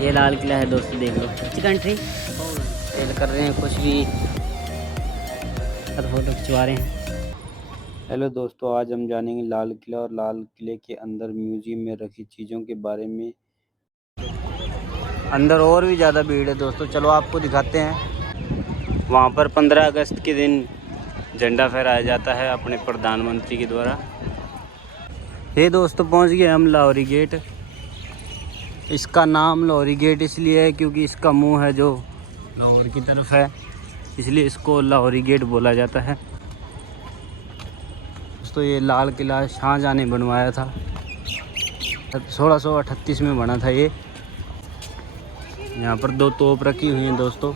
ये लाल किला है दोस्तों, देख लो। अच्छी कंट्री सेल कर रहे हैं कुछ भी, फोटो खिंचवा रहे हैं। हेलो दोस्तों, आज हम जानेंगे लाल किला और लाल किले के अंदर म्यूजियम में रखी चीज़ों के बारे में। अंदर और भी ज़्यादा भीड़ है दोस्तों, चलो आपको दिखाते हैं। वहाँ पर 15 अगस्त के दिन झंडा फहराया जाता है अपने प्रधानमंत्री के द्वारा। ये दोस्तों पहुँच गए हम लाहौरी गेट। इसका नाम लाहौरी गेट इसलिए है क्योंकि इसका मुंह है जो लाहौर की तरफ है, इसलिए इसको लाहौरी गेट बोला जाता है। दोस्तों ये लाल किला शाहजहाँ ने बनवाया था, 1638 में बना था ये। यहाँ पर 2 तोप रखी हुई हैं दोस्तों,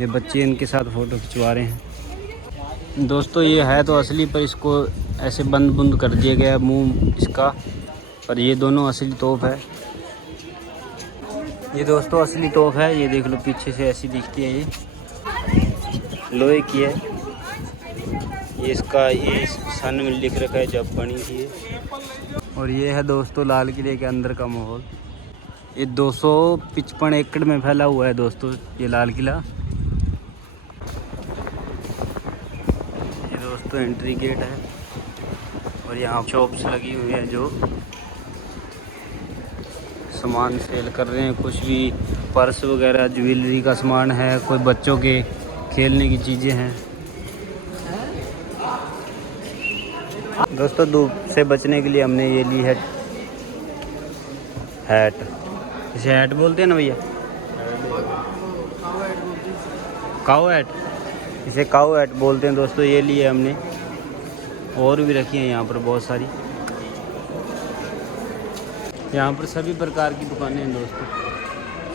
ये बच्चे इनके साथ फ़ोटो खिंचवा रहे हैं। दोस्तों ये है तो असली, पर इसको ऐसे बंद बुंद कर दिया गया मुंह इसका, पर ये दोनों असली तोप है। ये दोस्तों असली तोप है, ये देख लो पीछे से ऐसी दिखती है। ये लोहे की है, ये इसका ये सन में लिख रखा है जब बनी थी। और ये है दोस्तों लाल किले के अंदर का माहौल। ये 255 एकड़ में फैला हुआ है दोस्तों ये लाल किला। ये दोस्तों एंट्री गेट है और यहाँ शॉप्स लगी हुई हैं जो सामान सेल कर रहे हैं, कुछ भी पर्स वगैरह ज्वेलरी का सामान है, कोई बच्चों के खेलने की चीज़ें हैं। दोस्तों धूप से बचने के लिए हमने ये ली है हैट। इसे हैट बोलते हैं ना भैया, काऊ हैट, इसे काऊ हैट बोलते हैं दोस्तों। ये लिए हमने, और भी रखी हैं यहाँ पर बहुत सारी। यहाँ पर सभी प्रकार की दुकानें हैं दोस्तों,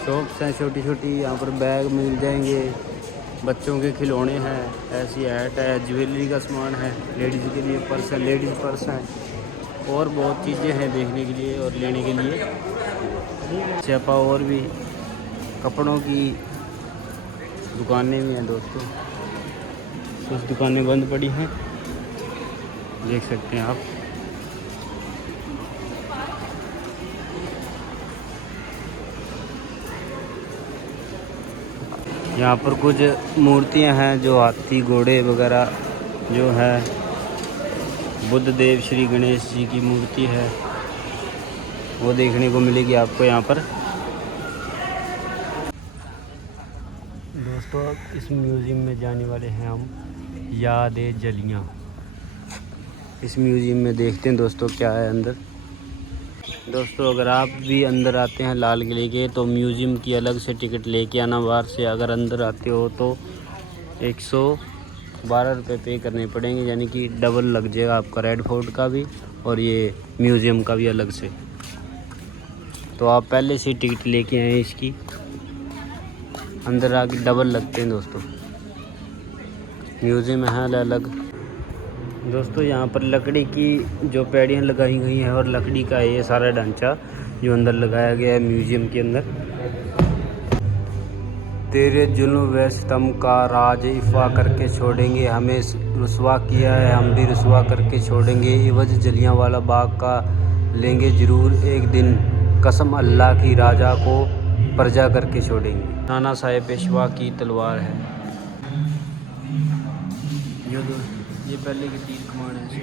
शॉप्स हैं छोटी छोटी। यहाँ पर बैग मिल जाएंगे, बच्चों के खिलौने हैं, ऐसी हैट है, ज्वेलरी का सामान है, लेडीज़ के लिए पर्स है, लेडीज़ पर्स हैं, और बहुत चीज़ें हैं देखने के लिए और लेने के लिए। चपा और भी कपड़ों की दुकानें भी हैं दोस्तों, कुछ दुकानें बंद पड़ी हैं, देख सकते हैं आप। यहाँ पर कुछ मूर्तियाँ हैं जो हाथी घोड़े वगैरह जो है, बुद्ध देव श्री गणेश जी की मूर्ति है, वो देखने को मिलेगी आपको यहाँ पर। दोस्तों अब इस म्यूज़ियम में जाने वाले हैं हम, याद-ए-जलियाँ। इस म्यूज़ियम में देखते हैं दोस्तों क्या है अंदर। दोस्तों अगर आप भी अंदर आते हैं लाल किले के तो म्यूज़ियम की अलग से टिकट लेके आना बाहर से। अगर अंदर आते हो तो 112 रुपये पे करने पड़ेंगे, यानी कि डबल लग जाएगा आपका रेड फोर्ट का भी और ये म्यूज़ियम का भी अलग से। तो आप पहले से टिकट लेके आए इसकी, अंदर आके डबल लगते हैं दोस्तों। म्यूज़ियम है अलग। दोस्तों यहाँ पर लकड़ी की जो पैड़ियाँ लगाई गई हैं और लकड़ी का ये सारा ढांचा जो अंदर लगाया गया है म्यूज़ियम के अंदर। तेरे जुल्म व सितम का राज इफ़ा करके छोड़ेंगे, हमें रुसवा किया है हम भी रुसवा करके छोड़ेंगे, इवज जलियांवाला बाग का लेंगे ज़रूर एक दिन, कसम अल्लाह की राजा को प्रजा करके छोड़ेंगे। नाना साहेब पेशवा की तलवार है। ये पहले की तीर कमान है।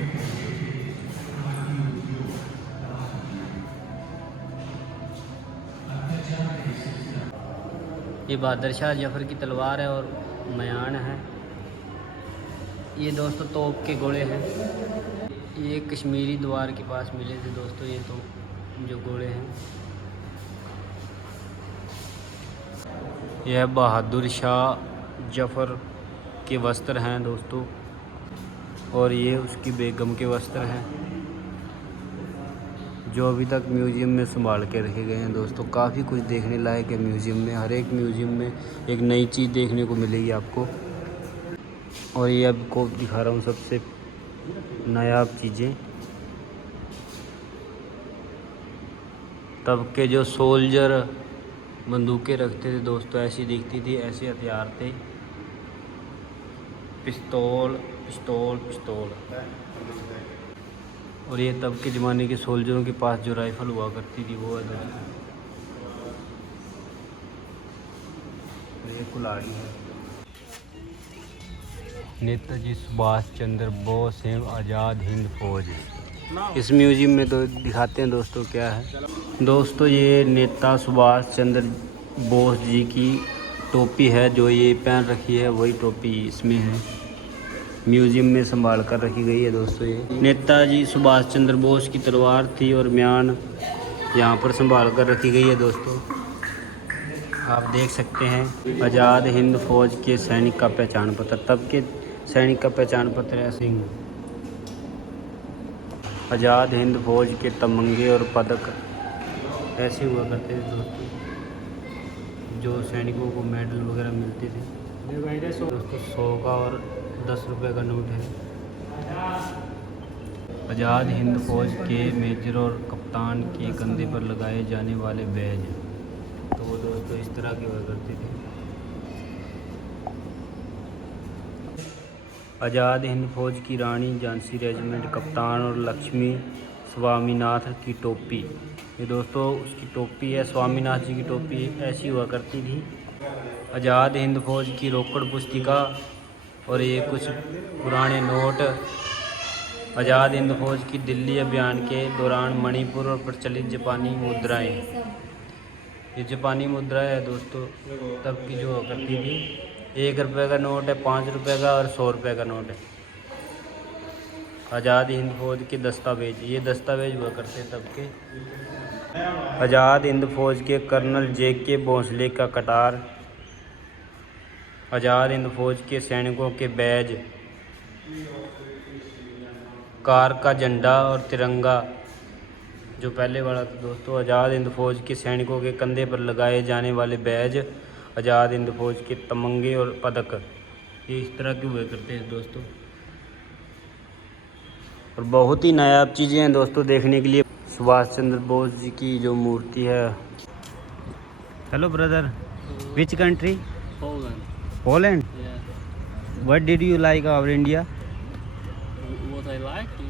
ये बहादुर शाह जफर की तलवार है और मयान है। ये दोस्तों तोप के गोले हैं, ये कश्मीरी द्वार के पास मिले थे दोस्तों। ये तो जो गोले हैं, यह बहादुर शाह जफर के वस्त्र हैं दोस्तों, और ये उसकी बेगम के वस्त्र हैं जो अभी तक म्यूज़ियम में संभाल के रखे गए हैं दोस्तों। काफ़ी कुछ देखने लायक है म्यूज़ियम में, हर एक म्यूज़ियम में एक नई चीज़ देखने को मिलेगी आपको। और ये आपको दिखा रहा हूँ सबसे नायाब चीज़ें। तब के जो सोल्जर बंदूकें रखते थे दोस्तों, ऐसी दिखती थी, ऐसे हथियार थे, पिस्तौल पिस्तौल पिस्तौल। और ये तब के ज़माने के सोल्जरों के पास जो राइफ़ल हुआ करती थी वो है दोस्तों। ये कुल्हाड़ी है। नेताजी सुभाष चंद्र बोस एवं आज़ाद हिंद फौज। इस म्यूज़ियम में तो दिखाते हैं दोस्तों क्या है। दोस्तों ये नेता सुभाष चंद्र बोस जी की टोपी है, जो ये पहन रखी है वही टोपी इसमें है। म्यूज़ियम में संभाल कर रखी गई है दोस्तों। ये नेताजी सुभाष चंद्र बोस की तलवार थी और म्यान यहाँ पर संभाल कर रखी गई है दोस्तों। आप देख सकते हैं आज़ाद हिंद फौज के सैनिक का पहचान पत्र। तब के सैनिक का पहचान पत्र है सिंह। आज़ाद हिंद फौज के तमंगे और पदक ऐसे हुआ करते थे दोस्तों, जो सैनिकों को मेडल वगैरह मिलते थे। दोस्तों 100 का और 10 रुपये का नोट है। आज़ाद हिंद फौज के मेजर और कप्तान के कंधे पर लगाए जाने वाले बैज, तो वो दोस्तों इस तरह के हुआ करते थे। आज़ाद हिंद फौज की रानी झांसी रेजिमेंट कप्तान और लक्ष्मी स्वामीनाथ की टोपी, ये दोस्तों उसकी टोपी है, स्वामीनाथ जी की टोपी ऐसी हुआ करती थी। आज़ाद हिंद फौज की रोकड़ पुस्तिका और ये कुछ पुराने नोट। आज़ाद हिंद फौज की दिल्ली अभियान के दौरान मणिपुर और प्रचलित जापानी मुद्राएं, ये जापानी मुद्राएं है दोस्तों तब की जो हुआ करती थी। 1 रुपये का नोट है, 5 रुपये का और 100 रुपये का नोट है। आज़ाद हिंद फौज के दस्तावेज, ये दस्तावेज हुआ करते तब के। आज़ाद हिंद फौज के कर्नल JK भोंसले का कटार। आज़ाद हिंद फौज के सैनिकों के बैज, कार का झंडा और तिरंगा जो पहले वाला था दोस्तों। आज़ाद हिंद फौज के सैनिकों के कंधे पर लगाए जाने वाले बैज, आज़ाद हिंद फौज के तमंगे और पदक, ये इस तरह के हुए करते हैं दोस्तों। और बहुत ही नायाब चीज़ें हैं दोस्तों देखने के लिए। सुभाष चंद्र बोस जी की जो मूर्ति है। Hello brother, which country? Poland. What did you like our India? What I like in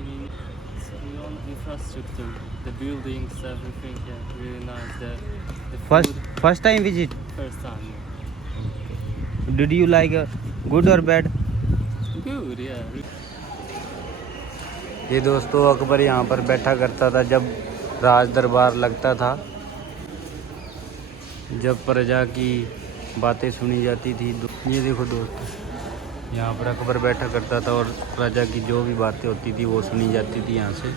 infrastructure, the buildings, everything, yeah, really nice. The food, First time visit. first time. Did you like good or bad? Good, yeah. ये दोस्तों अकबर यहाँ पर बैठा करता था जब राज दरबार लगता था, जब प्रजा की बातें सुनी जाती थी। ये देखो दोस्तों यहाँ पर अकबर बैठा करता था और प्रजा की जो भी बातें होती थी वो सुनी जाती थी यहाँ से।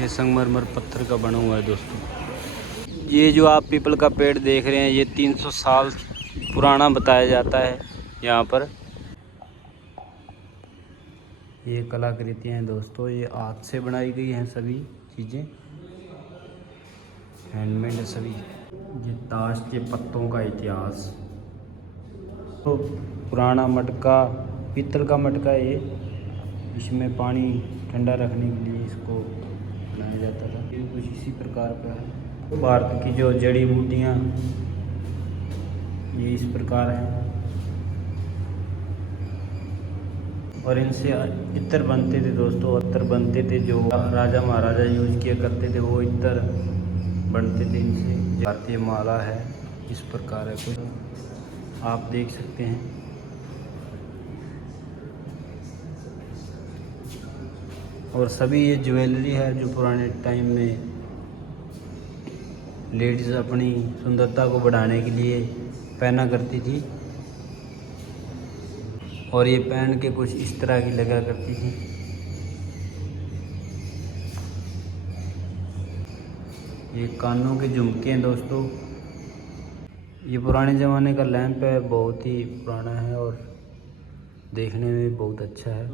ये संगमरमर पत्थर का बना हुआ है दोस्तों। ये जो आप पीपल का पेड़ देख रहे हैं ये 300 साल पुराना बताया जाता है यहाँ पर। ये कलाकृतियाँ हैं दोस्तों, ये हाथ से बनाई गई हैं सभी चीज़ें, हैंडमेड है सभी। ये ताश के पत्तों का इतिहास, तो पुराना मटका, पीतल का मटका ये, इसमें पानी ठंडा रखने के लिए इसको बनाया जाता था। ये कुछ इसी प्रकार का है। भारत की जो जड़ी बूटियाँ ये इस प्रकार हैं और इनसे इत्र बनते थे दोस्तों, अत्तर बनते थे जो राजा महाराजा यूज किया करते थे, वो इत्र बनते थे इनसे। भारतीय माला है इस प्रकार है कुछ, आप देख सकते हैं। और सभी ये ज्वेलरी है जो पुराने टाइम में लेडीज़ अपनी सुंदरता को बढ़ाने के लिए पहना करती थी और ये पहन के कुछ इस तरह की लगा करती थी। ये कानों के झुमके हैं दोस्तों। ये पुराने ज़माने का लैंप है, बहुत ही पुराना है और देखने में भी बहुत अच्छा है।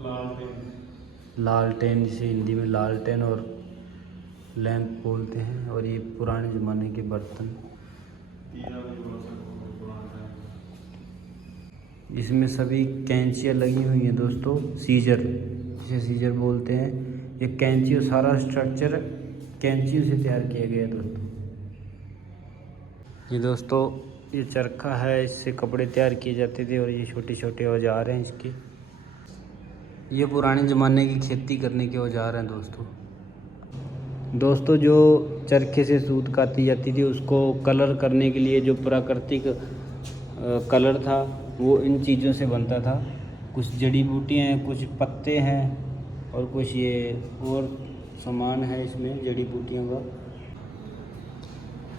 लालटेन, जिसे हिंदी में लालटेन और लैंप बोलते हैं। और ये पुराने ज़माने के बर्तन, इसमें सभी कैंचियाँ लगी हुई हैं दोस्तों। सीजर, जिसे सीजर बोलते हैं, ये कैंची, सारा स्ट्रक्चर कैंचियों से तैयार किया गया है दोस्तों। ये दोस्तों ये चरखा है, इससे कपड़े तैयार किए जाते थे और ये छोटे छोटे औजार हैं इसके। ये पुराने ज़माने की खेती करने के औजार हैं दोस्तों, दोस्तों जो चरखे से सूत काती जाती थी उसको कलर करने के लिए जो प्राकृतिक कलर था वो इन चीज़ों से बनता था। कुछ जड़ी बूटियाँ हैं, कुछ पत्ते हैं और कुछ ये और सामान है इसमें जड़ी बूटियों का।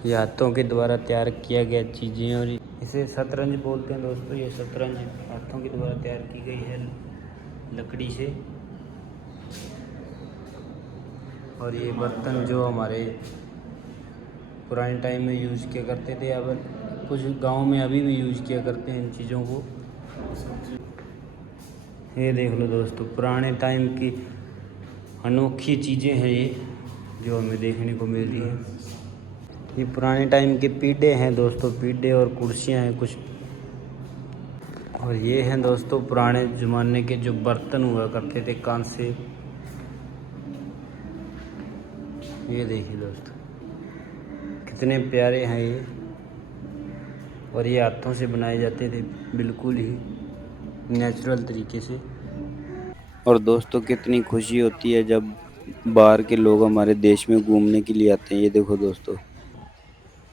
ये हाथों के द्वारा तैयार किया गया चीज़ें और इसे शतरंज बोलते हैं दोस्तों। ये शतरंज हाथों के द्वारा तैयार की गई है लकड़ी से। और ये बर्तन जो हमारे पुराने टाइम में यूज़ किया करते थे, अब कुछ गांव में अभी भी यूज़ किया करते हैं इन चीज़ों को। ये देख लो दोस्तों, पुराने टाइम की अनोखी चीज़ें हैं ये जो हमें देखने को मिल रही हैं। ये पुराने टाइम के पीढ़े हैं दोस्तों, पीढ़े और कुर्सियां हैं कुछ। और ये हैं दोस्तों पुराने ज़माने के जो बर्तन हुआ करते थे कांसे। ये देखिए दोस्तों कितने प्यारे हैं ये। और ये हाथों से बनाए जाते थे बिल्कुल ही नेचुरल तरीके से। और दोस्तों कितनी खुशी होती है जब बाहर के लोग हमारे देश में घूमने के लिए आते हैं। ये देखो दोस्तों,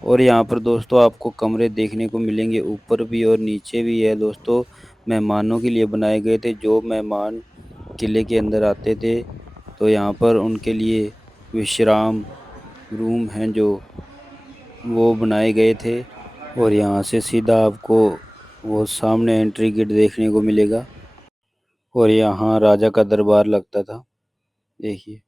और यहाँ पर दोस्तों आपको कमरे देखने को मिलेंगे, ऊपर भी और नीचे भी है दोस्तों। मेहमानों के लिए बनाए गए थे। जो मेहमान किले के अंदर आते थे तो यहाँ पर उनके लिए विश्राम रूम हैं जो वो बनाए गए थे। और यहाँ से सीधा आपको वो सामने एंट्री गेट देखने को मिलेगा। और यहाँ राजा का दरबार लगता था, देखिए।